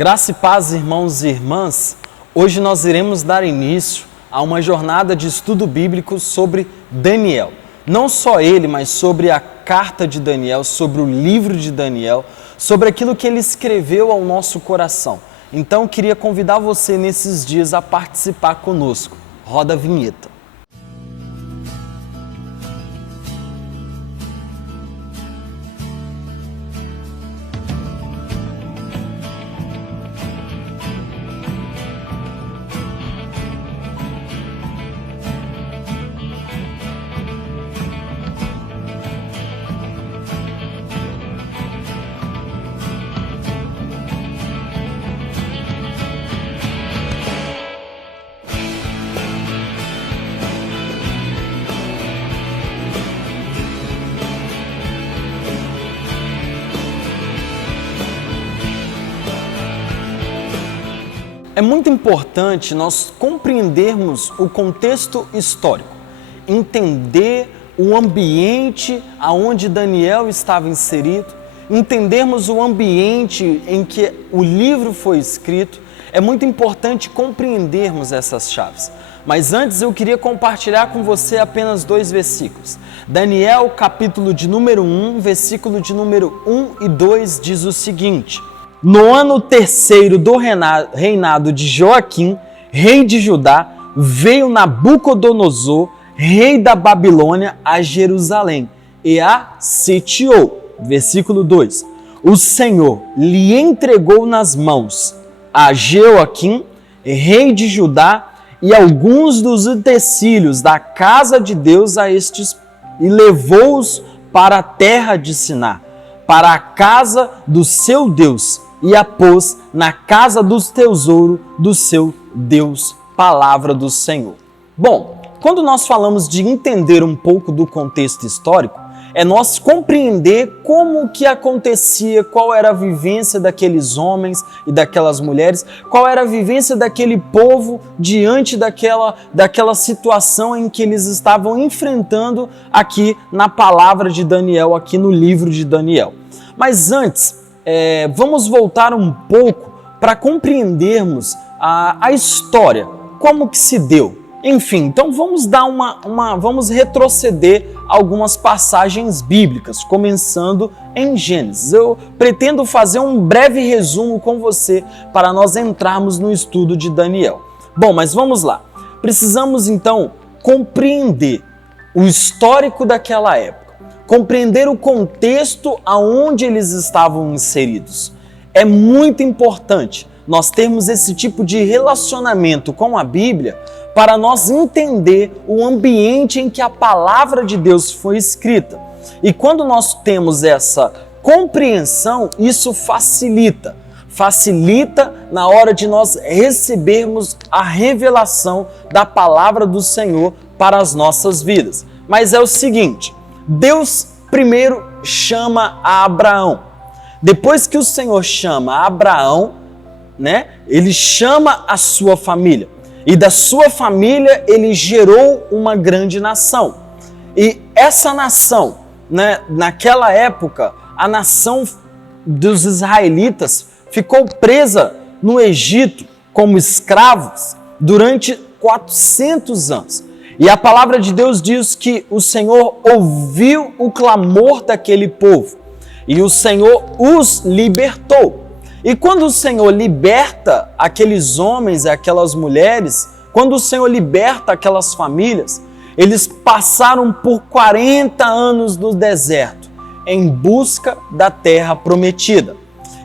Graça e paz, irmãos e irmãs. Hoje nós iremos dar início a uma jornada de estudo bíblico sobre Daniel. Não só ele, mas sobre a carta de Daniel, sobre o livro de Daniel, sobre aquilo que ele escreveu ao nosso coração. Então, queria convidar você nesses dias a participar conosco. Roda a vinheta. É muito importante nós compreendermos o contexto histórico, entender o ambiente aonde Daniel estava inserido, entendermos o ambiente em que o livro foi escrito. É muito importante compreendermos essas chaves. Mas antes eu queria compartilhar com você apenas 2 versículos. Daniel, capítulo de número 1, versículo de número 1 e 2 diz o seguinte: No ano 3º do reinado de Joaquim, rei de Judá, veio Nabucodonosor, rei da Babilônia, a Jerusalém e a sitiou. Versículo 2. O Senhor lhe entregou nas mãos a Joaquim, rei de Judá, e alguns dos utensílios da casa de Deus a estes, e levou-os para a terra de Siná, para a casa do seu Deus, e a pôs na casa do tesouro do seu Deus. Palavra do Senhor. Bom, quando nós falamos de entender um pouco do contexto histórico, é nós compreender como que acontecia, qual era a vivência daqueles homens e daquelas mulheres, qual era a vivência daquele povo diante daquela situação em que eles estavam enfrentando aqui na palavra de Daniel, aqui no livro de Daniel. Mas antes, vamos voltar um pouco para compreendermos a história, como que se deu. Enfim, então vamos dar vamos retroceder algumas passagens bíblicas, começando em Gênesis. Eu pretendo fazer um breve resumo com você para nós entrarmos no estudo de Daniel. Bom, mas vamos lá. Precisamos então compreender o histórico daquela época, compreender o contexto aonde eles estavam inseridos. É muito importante nós termos esse tipo de relacionamento com a Bíblia para nós entender o ambiente em que a palavra de Deus foi escrita. E quando nós temos essa compreensão, isso facilita na hora de nós recebermos a revelação da palavra do Senhor para as nossas vidas. Mas é o seguinte, Deus primeiro chama a Abraão. Depois que o Senhor chama a Abraão, ele chama a sua família. E da sua família ele gerou uma grande nação. E essa nação, naquela época, a nação dos israelitas ficou presa no Egito como escravos durante 400 anos. E a palavra de Deus diz que o Senhor ouviu o clamor daquele povo e o Senhor os libertou. E quando o Senhor liberta aqueles homens e aquelas mulheres, quando o Senhor liberta aquelas famílias, eles passaram por 40 anos no deserto em busca da terra prometida.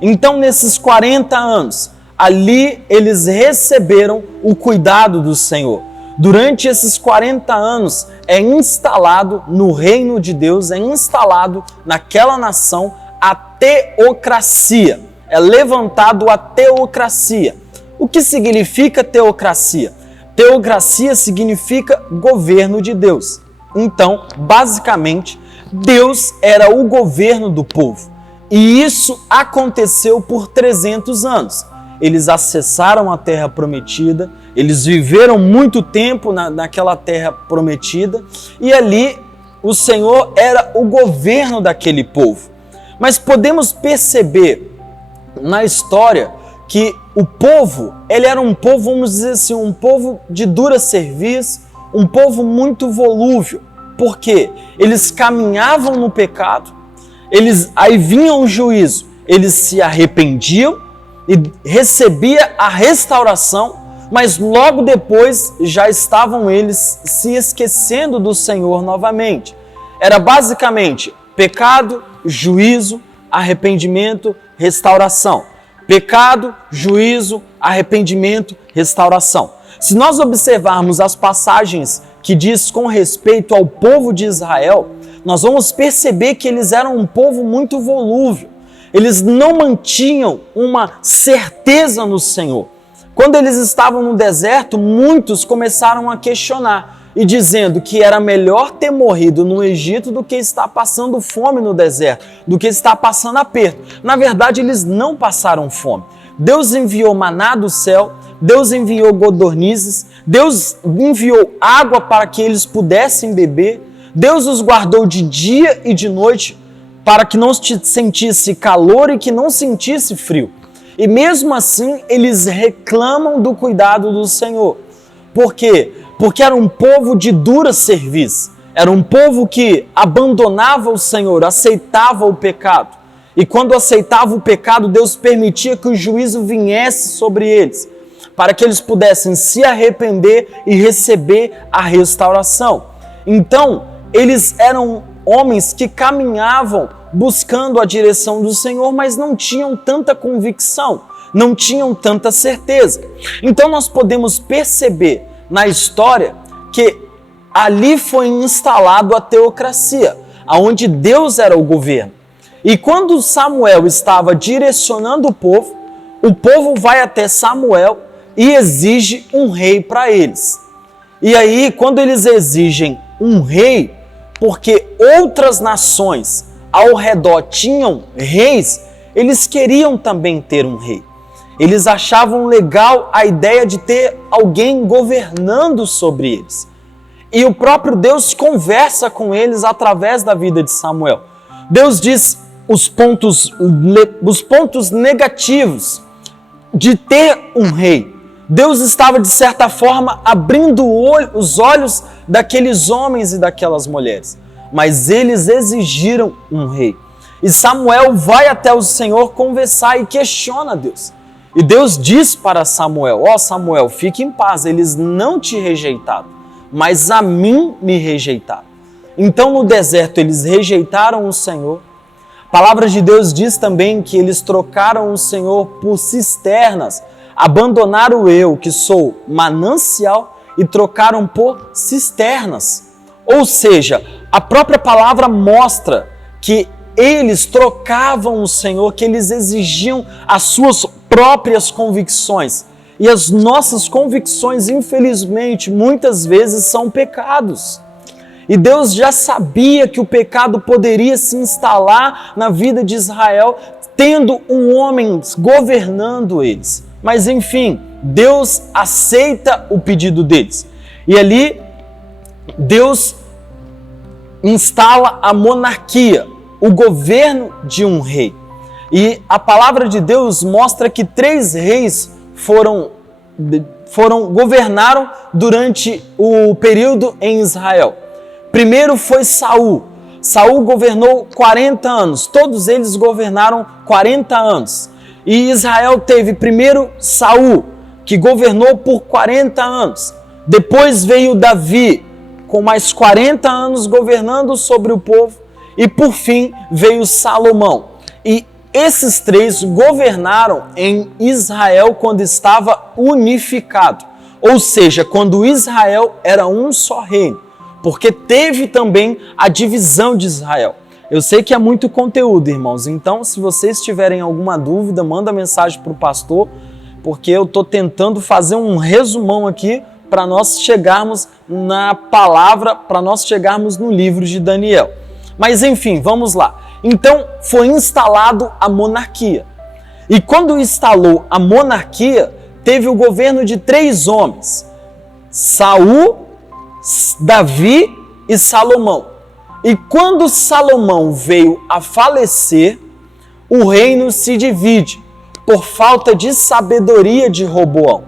Então, nesses 40 anos, ali eles receberam o cuidado do Senhor. Durante esses 40 anos é instalado no reino de Deus, é instalado naquela nação a teocracia. É levantado a teocracia. O que significa teocracia? Teocracia significa governo de Deus. Então, basicamente, Deus era o governo do povo. E isso aconteceu por 300 anos. Eles acessaram a terra prometida, eles viveram muito tempo naquela terra prometida e ali o Senhor era o governo daquele povo. Mas podemos perceber na história que o povo, ele era um povo, vamos dizer assim, um povo de dura cerviz, um povo muito volúvel. Por quê? Eles caminhavam no pecado, aí vinha o juízo, eles se arrependiam e recebia a restauração, mas logo depois já estavam eles se esquecendo do Senhor novamente. Era basicamente pecado, juízo, arrependimento, restauração. Pecado, juízo, arrependimento, restauração. Se nós observarmos as passagens que diz com respeito ao povo de Israel, nós vamos perceber que eles eram um povo muito volúvel. Eles não mantinham uma certeza no Senhor. Quando eles estavam no deserto, muitos começaram a questionar e dizendo que era melhor ter morrido no Egito do que estar passando fome no deserto, do que estar passando aperto. Na verdade, eles não passaram fome. Deus enviou maná do céu, Deus enviou codornizes, Deus enviou água para que eles pudessem beber, Deus os guardou de dia e de noite para que não sentisse calor e que não sentisse frio. E mesmo assim, eles reclamam do cuidado do Senhor. Por quê? Porque era um povo de dura cerviz. Era um povo que abandonava o Senhor, aceitava o pecado. E quando aceitava o pecado, Deus permitia que o juízo viesse sobre eles, para que eles pudessem se arrepender e receber a restauração. Então, eles eram homens que caminhavam buscando a direção do Senhor, mas não tinham tanta convicção, não tinham tanta certeza. Então nós podemos perceber na história que ali foi instalado a teocracia, onde Deus era o governo. E quando Samuel estava direcionando o povo vai até Samuel e exige um rei para eles. E aí, quando eles exigem um rei, porque outras nações ao redor tinham reis, eles queriam também ter um rei. Eles achavam legal a ideia de ter alguém governando sobre eles. E o próprio Deus conversa com eles através da vida de Samuel. Deus diz os pontos negativos de ter um rei. Deus estava, de certa forma, abrindo os olhos daqueles homens e daquelas mulheres. Mas eles exigiram um rei. E Samuel vai até o Senhor conversar e questiona Deus. E Deus diz para Samuel: ó Samuel, fique em paz, eles não te rejeitaram, mas a mim me rejeitaram. Então no deserto eles rejeitaram o Senhor. A palavra de Deus diz também que eles trocaram o Senhor por cisternas, abandonaram eu, que sou manancial, e trocaram por cisternas. Ou seja, a própria palavra mostra que eles trocavam o Senhor, que eles exigiam as suas próprias convicções. E as nossas convicções, infelizmente, muitas vezes são pecados. E Deus já sabia que o pecado poderia se instalar na vida de Israel, tendo um homem governando eles. Mas enfim, Deus aceita o pedido deles. E ali, Deus instala a monarquia, o governo de um rei. E a palavra de Deus mostra que 3 reis governaram durante o período em Israel. Primeiro foi Saul. Saul governou 40 anos. Todos eles governaram 40 anos. E Israel teve primeiro Saul, que governou por 40 anos. Depois veio Davi, com mais 40 anos governando sobre o povo. E por fim veio Salomão. E esses 3 governaram em Israel quando estava unificado. Ou seja, quando Israel era um só reino. Porque teve também a divisão de Israel. Eu sei que é muito conteúdo, irmãos. Então, se vocês tiverem alguma dúvida, manda mensagem para o pastor, porque eu estou tentando fazer um resumão aqui para nós chegarmos na palavra, para nós chegarmos no livro de Daniel. Mas enfim, vamos lá. Então, foi instalado a monarquia. E quando instalou a monarquia, teve o governo de 3 homens: Saul, Davi e Salomão. E quando Salomão veio a falecer, o reino se divide, por falta de sabedoria de Roboão.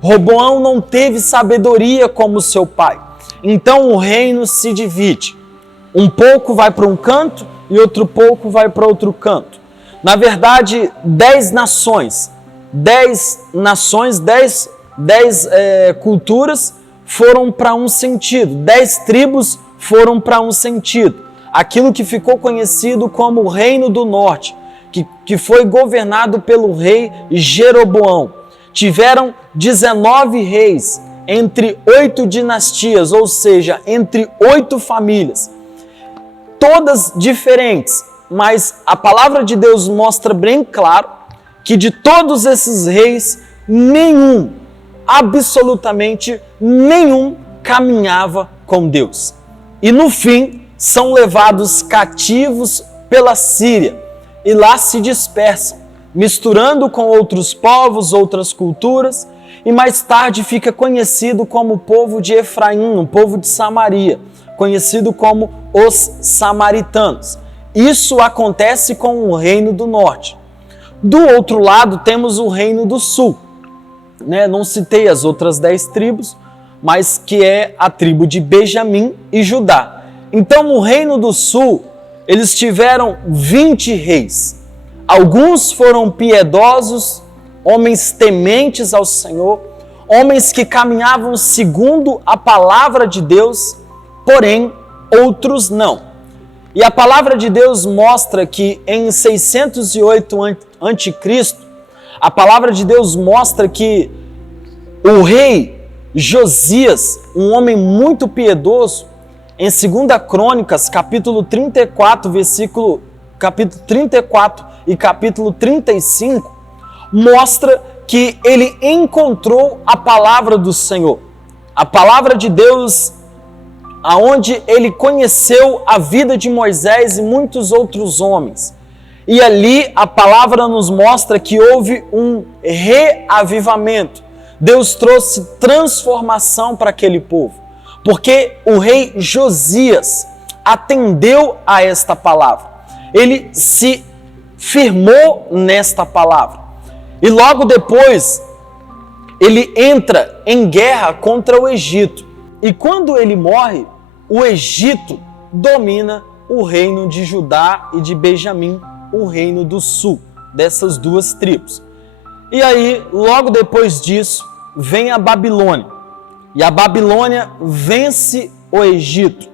Roboão não teve sabedoria como seu pai. Então o reino se divide. Um pouco vai para um canto e outro pouco vai para outro canto. Na verdade, 10 nações, 10 culturas foram para um sentido, 10 tribos foram para um sentido. Aquilo que ficou conhecido como o Reino do Norte, que foi governado pelo rei Jeroboão. Tiveram 19 reis entre 8 dinastias, ou seja, entre 8 famílias. Todas diferentes, mas a palavra de Deus mostra bem claro que de todos esses reis, nenhum, absolutamente nenhum, caminhava com Deus. E no fim, são levados cativos pela Síria e lá se dispersam, misturando com outros povos, outras culturas, e mais tarde fica conhecido como o povo de Efraim, o povo de Samaria, conhecido como os samaritanos. Isso acontece com o Reino do Norte. Do outro lado, temos o Reino do Sul. Não citei as outras 10 tribos, mas que é a tribo de Benjamim e Judá. Então, o Reino do Sul, eles tiveram 20 reis. Alguns foram piedosos, homens tementes ao Senhor, homens que caminhavam segundo a palavra de Deus, porém, outros não. E a palavra de Deus mostra que em 608 a.C., a palavra de Deus mostra que o rei Josias, um homem muito piedoso, em 2 Crônicas, capítulo 34, capítulo 34 e capítulo 35, mostra que ele encontrou a palavra do Senhor. A palavra de Deus, aonde ele conheceu a vida de Moisés e muitos outros homens. E ali a palavra nos mostra que houve um reavivamento. Deus trouxe transformação para aquele povo, porque o rei Josias atendeu a esta palavra. Ele se firmou nesta palavra. E logo depois, ele entra em guerra contra o Egito. E quando ele morre, o Egito domina o reino de Judá e de Benjamim, o reino do sul, dessas duas tribos. E aí, logo depois disso, vem a Babilônia. E a Babilônia vence o Egito.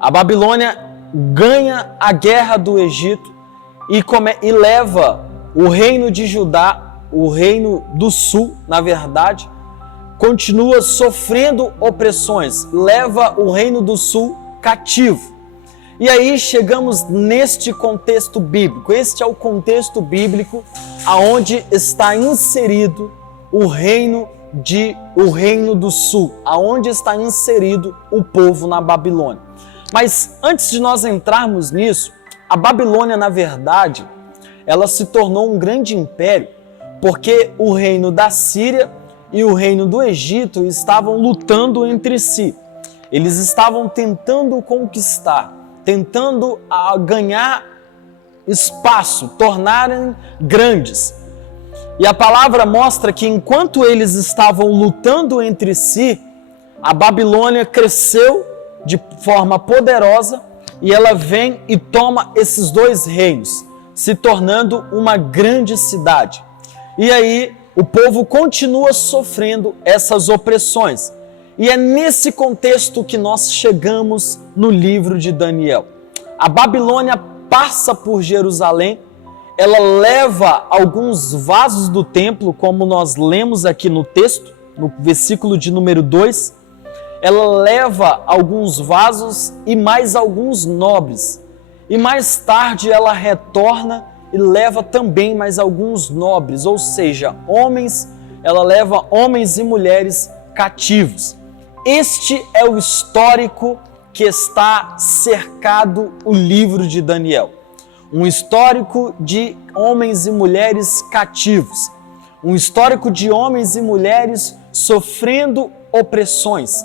A Babilônia ganha a guerra do Egito e leva o reino de Judá, o reino do sul, na verdade, continua sofrendo opressões, leva o reino do sul cativo. E aí chegamos neste contexto bíblico. Este é o contexto bíblico aonde está inserido o reino do sul, aonde está inserido o povo na Babilônia. Mas antes de nós entrarmos nisso, a Babilônia, na verdade, ela se tornou um grande império, porque o reino da Síria e o reino do Egito estavam lutando entre si. Eles estavam tentando conquistar, tentando ganhar espaço, tornarem grandes. E a palavra mostra que enquanto eles estavam lutando entre si, a Babilônia cresceu de forma poderosa e ela vem e toma esses dois reinos, se tornando uma grande cidade. E aí o povo continua sofrendo essas opressões. E é nesse contexto que nós chegamos no livro de Daniel. A Babilônia passa por Jerusalém, ela leva alguns vasos do templo, como nós lemos aqui no texto, no versículo de número 2. Ela leva alguns vasos e mais alguns nobres. E mais tarde ela retorna e leva também mais alguns nobres, ou seja, homens, ela leva homens e mulheres cativos. Este é o histórico que está cercado o livro de Daniel. Um histórico de homens e mulheres cativos. Um histórico de homens e mulheres sofrendo opressões.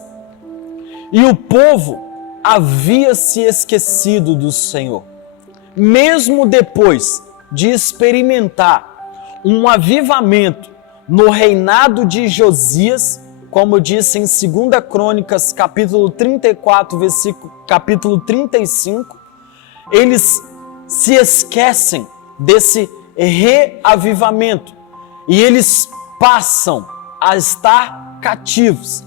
E o povo havia se esquecido do Senhor. Mesmo depois de experimentar um avivamento no reinado de Josias, como disse em 2 Crônicas, capítulo 34, capítulo 35, eles se esquecem desse reavivamento e eles passam a estar cativos.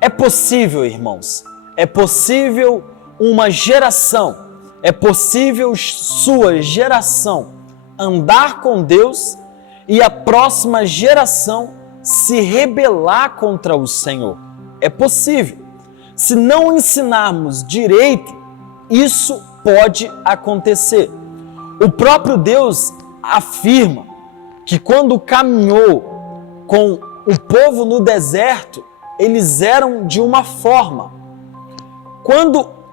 É possível, irmãos, é possível uma geração, é possível sua geração andar com Deus e a próxima geração se rebelar contra o Senhor. É possível. Se não ensinarmos direito, isso pode acontecer. O próprio Deus afirma que quando caminhou com o povo no deserto, eles eram de uma forma.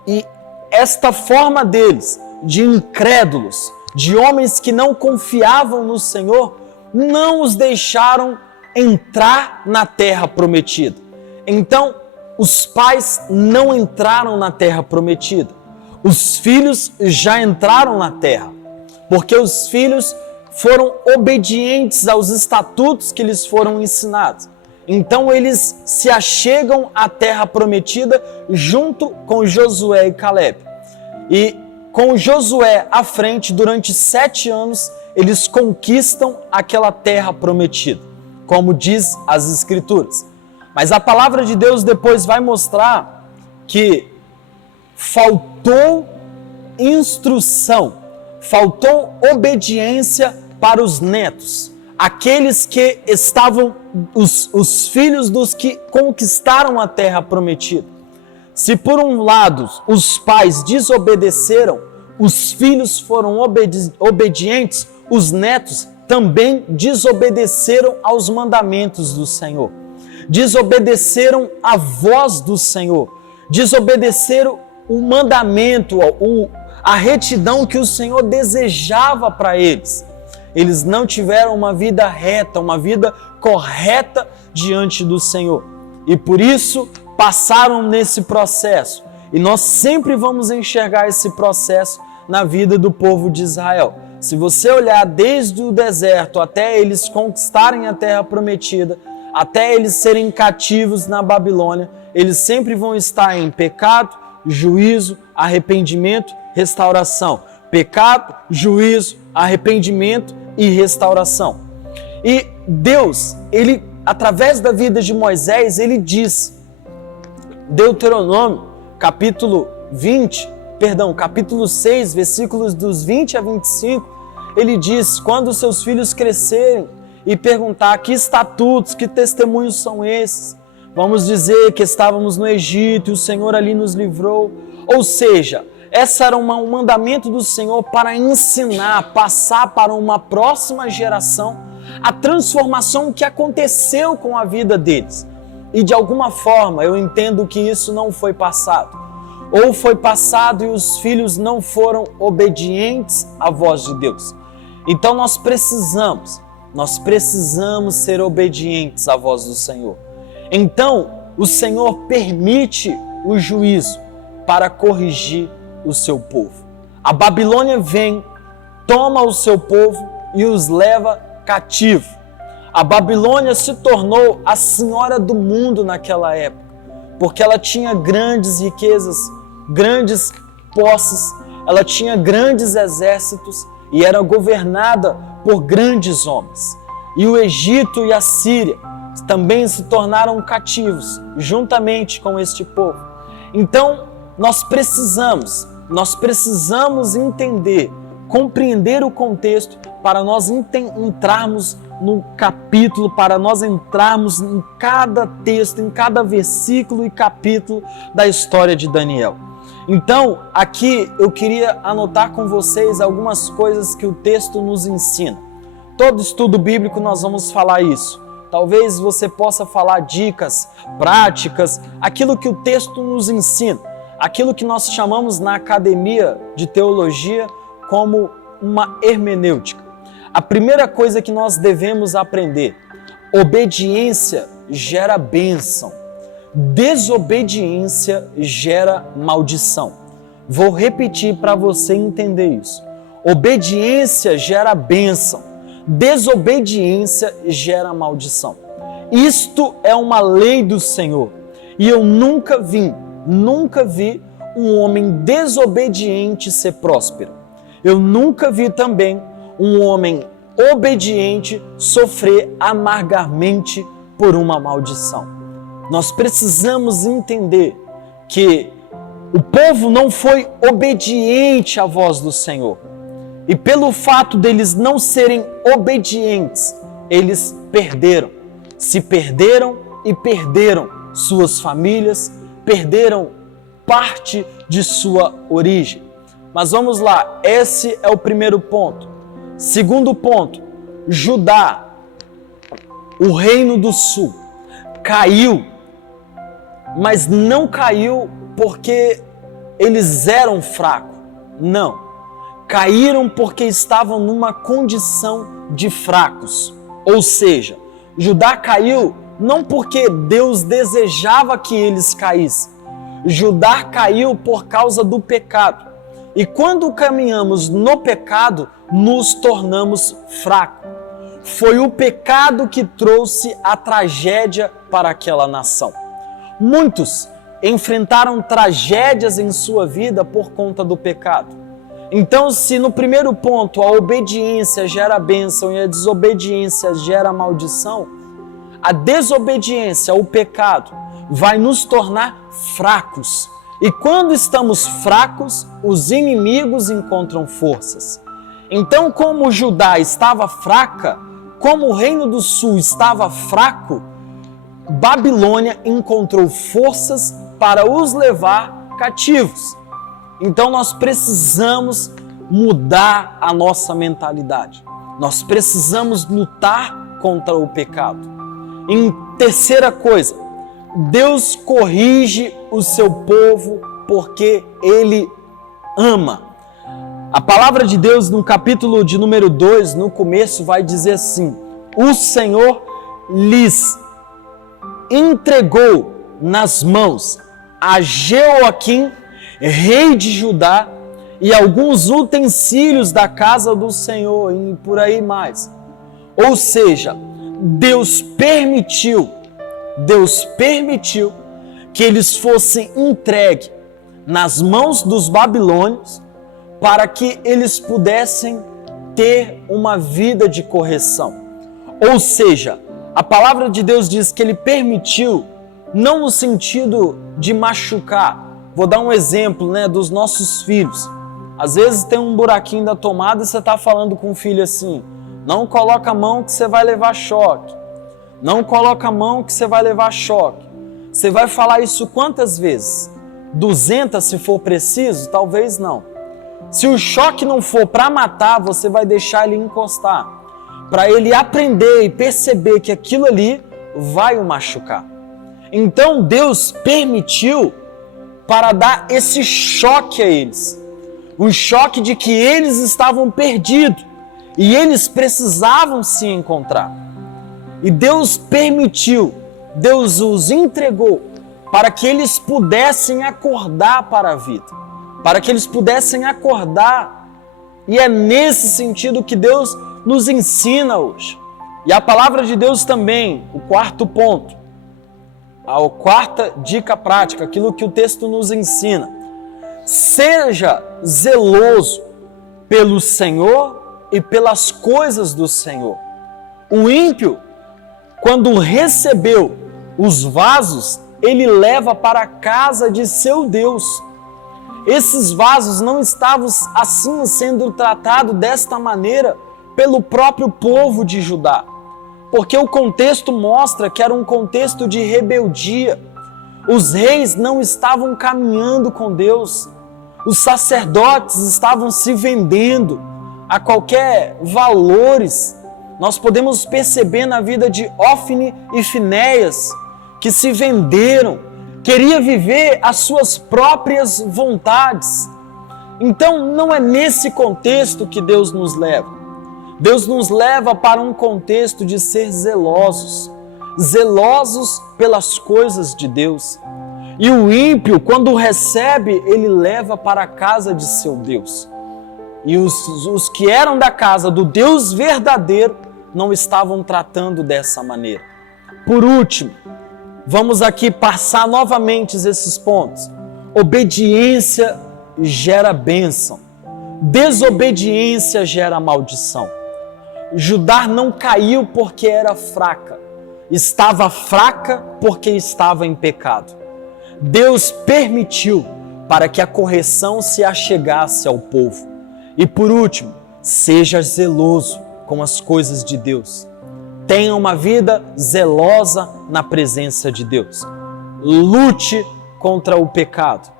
E esta forma deles, de incrédulos, de homens que não confiavam no Senhor, não os deixaram entrar na terra prometida. Então, os pais não entraram na terra prometida. Os filhos já entraram na terra, porque os filhos foram obedientes aos estatutos que lhes foram ensinados. Então eles se achegam à terra prometida junto com Josué e Caleb. E com Josué à frente, durante 7 anos, eles conquistam aquela terra prometida, como diz as Escrituras. Mas a palavra de Deus depois vai mostrar que faltou instrução, faltou obediência para os netos, aqueles que estavam, os filhos dos que conquistaram a terra prometida. Se por um lado os pais desobedeceram, os filhos foram obedientes, os netos também desobedeceram aos mandamentos do Senhor, desobedeceram a voz do Senhor, desobedeceram o mandamento, a retidão que o Senhor desejava para eles. Eles não tiveram uma vida reta, uma vida correta diante do Senhor. E por isso passaram nesse processo. E nós sempre vamos enxergar esse processo na vida do povo de Israel. Se você olhar desde o deserto até eles conquistarem a terra prometida, até eles serem cativos na Babilônia, eles sempre vão estar em pecado, juízo, arrependimento, restauração. Pecado, juízo, arrependimento e restauração. E Deus, ele, através da vida de Moisés, ele diz, Deuteronômio, capítulo 6, versículos dos 20 a 25, ele diz, quando seus filhos crescerem e perguntar que estatutos, que testemunhos são esses, vamos dizer que estávamos no Egito e o Senhor ali nos livrou. Ou seja, esse era um mandamento do Senhor para ensinar, passar para uma próxima geração a transformação que aconteceu com a vida deles. E de alguma forma eu entendo que isso não foi passado. Ou foi passado e os filhos não foram obedientes à voz de Deus. Então nós precisamos ser obedientes à voz do Senhor. Então o Senhor permite o juízo para corrigir o seu povo. A Babilônia vem, toma o seu povo e os leva cativo. A Babilônia se tornou a senhora do mundo naquela época, porque ela tinha grandes riquezas, grandes posses, ela tinha grandes exércitos e era governada por grandes homens. E o Egito e a Síria também se tornaram cativos, juntamente com este povo. Então, nós precisamos entender, compreender o contexto para nós entrarmos no capítulo, para nós entrarmos em cada texto, em cada versículo e capítulo da história de Daniel. Então, aqui eu queria anotar com vocês algumas coisas que o texto nos ensina. Todo estudo bíblico nós vamos falar isso. Talvez você possa falar dicas, práticas, aquilo que o texto nos ensina, aquilo que nós chamamos na academia de teologia como uma hermenêutica. A primeira coisa que nós devemos aprender: obediência gera bênção, desobediência gera maldição. Vou repetir para você entender isso. Obediência gera bênção, desobediência gera maldição. Isto é uma lei do Senhor. E eu nunca vi um homem desobediente ser próspero. Eu nunca vi também um homem obediente sofrer amargamente por uma maldição. Nós precisamos entender que o povo não foi obediente à voz do Senhor. E pelo fato deles não serem obedientes, eles perderam. Se perderam e perderam suas famílias, perderam parte de sua origem. Mas vamos lá, esse é o primeiro ponto. Segundo ponto, Judá, o reino do sul, caiu, mas não caiu porque eles eram fracos. Não. Caíram porque estavam numa condição de fracos. Ou seja, Judá caiu não porque Deus desejava que eles caíssem. Judá caiu por causa do pecado. E quando caminhamos no pecado, nos tornamos fracos. Foi o pecado que trouxe a tragédia para aquela nação. Muitos enfrentaram tragédias em sua vida por conta do pecado. Então, se no primeiro ponto a obediência gera bênção e a desobediência gera maldição, a desobediência, o pecado, vai nos tornar fracos. E quando estamos fracos, os inimigos encontram forças. Então, como Judá estava fraca, como o reino do sul estava fraco, Babilônia encontrou forças para os levar cativos. Então nós precisamos mudar a nossa mentalidade. Nós precisamos lutar contra o pecado. Em terceira coisa, Deus corrige o seu povo porque Ele ama. A palavra de Deus no capítulo de número 2, no começo, vai dizer assim: o Senhor lhes entregou nas mãos a Jeoaquim, rei de Judá, e alguns utensílios da casa do Senhor, e por aí mais. Ou seja, Deus permitiu que eles fossem entregues nas mãos dos babilônios para que eles pudessem ter uma vida de correção. Ou seja, a palavra de Deus diz que Ele permitiu, não no sentido de machucar. Vou dar um exemplo, dos nossos filhos. Às vezes tem um buraquinho da tomada e você está falando com o filho assim: não coloca a mão que você vai levar choque. Não coloca a mão que você vai levar choque. Você vai falar isso quantas vezes? 200 se for preciso? Talvez não. Se o choque não for para matar, você vai deixar ele encostar, para ele aprender e perceber que aquilo ali vai o machucar. Então Deus permitiu para dar esse choque a eles. Um choque de que eles estavam perdidos e eles precisavam se encontrar. E Deus permitiu, Deus os entregou para que eles pudessem acordar para a vida, para que eles pudessem acordar. E é nesse sentido que Deus nos ensina hoje. E a palavra de Deus também, o quarto ponto, a quarta dica prática, aquilo que o texto nos ensina: seja zeloso pelo Senhor e pelas coisas do Senhor. O ímpio, quando recebeu os vasos, ele leva para a casa de seu Deus. Esses vasos não estavam assim sendo tratados desta maneira pelo próprio povo de Judá, porque o contexto mostra que era um contexto de rebeldia. Os reis não estavam caminhando com Deus, os sacerdotes estavam se vendendo a qualquer valores. Nós podemos perceber na vida de Ófine e Finéias que se venderam, queria viver as suas próprias vontades. Então não é nesse contexto que Deus nos leva. Deus nos leva para um contexto de ser zelosos pelas coisas de Deus. E o ímpio, quando recebe, ele leva para a casa de seu Deus. E os que eram da casa do Deus verdadeiro não estavam tratando dessa maneira. Por último, vamos aqui passar novamente esses pontos. Obediência gera bênção. Desobediência gera maldição. Judá não caiu porque era fraca. Estava fraca porque estava em pecado. Deus permitiu para que a correção se achegasse ao povo. E por último, seja zeloso com as coisas de Deus. Tenha uma vida zelosa na presença de Deus. Lute contra o pecado.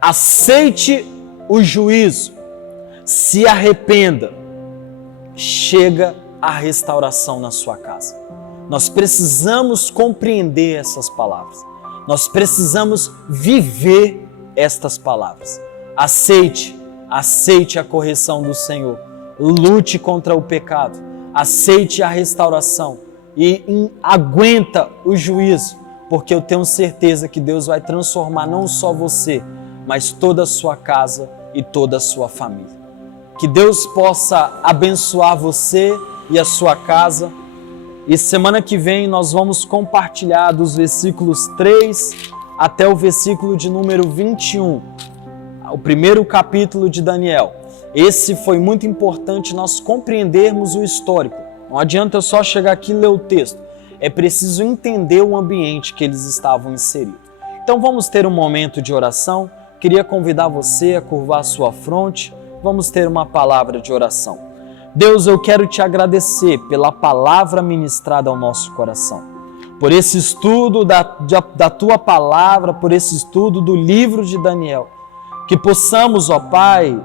Aceite o juízo. Se arrependa. Chega a restauração na sua casa. Nós precisamos compreender essas palavras. Nós precisamos viver estas palavras. Aceite a correção do Senhor. Lute contra o pecado. Aceite a restauração e aguenta o juízo, porque eu tenho certeza que Deus vai transformar não só você, mas toda a sua casa e toda a sua família. Que Deus possa abençoar você e a sua casa. E semana que vem nós vamos compartilhar dos versículos 3 até o versículo de número 21, o primeiro capítulo de Daniel. Esse foi muito importante nós compreendermos o histórico. Não adianta eu só chegar aqui e ler o texto. É preciso entender o ambiente que eles estavam inseridos. Então vamos ter um momento de oração. Queria convidar você a curvar a sua fronte. Vamos ter uma palavra de oração. Deus, eu quero te agradecer pela palavra ministrada ao nosso coração. Por esse estudo da tua palavra, por esse estudo do livro de Daniel. Que possamos, ó Pai,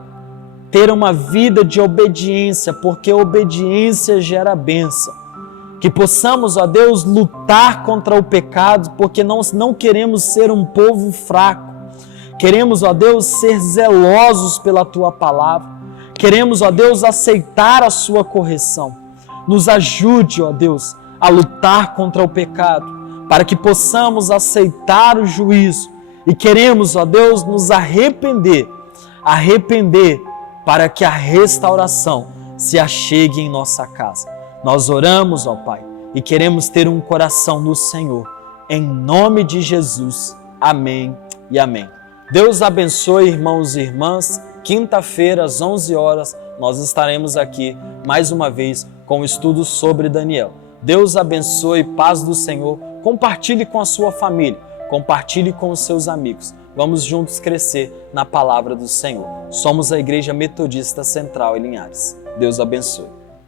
ter uma vida de obediência, porque obediência gera bênção. Que possamos, ó Deus, lutar contra o pecado, porque nós não queremos ser um povo fraco. Queremos, ó Deus, ser zelosos pela Tua palavra. Queremos, ó Deus, aceitar a Sua correção. Nos ajude, ó Deus, a lutar contra o pecado, para que possamos aceitar o juízo. E queremos, ó Deus, nos arrepender para que a restauração se achegue em nossa casa. Nós oramos, ó Pai, e queremos ter um coração no Senhor. Em nome de Jesus. Amém e amém. Deus abençoe, irmãos e irmãs. Quinta-feira, às 11 horas, nós estaremos aqui mais uma vez com o estudo sobre Daniel. Deus abençoe, paz do Senhor. Compartilhe com a sua família, compartilhe com os seus amigos. Vamos juntos crescer na palavra do Senhor. Somos a Igreja Metodista Central em Linhares. Deus abençoe.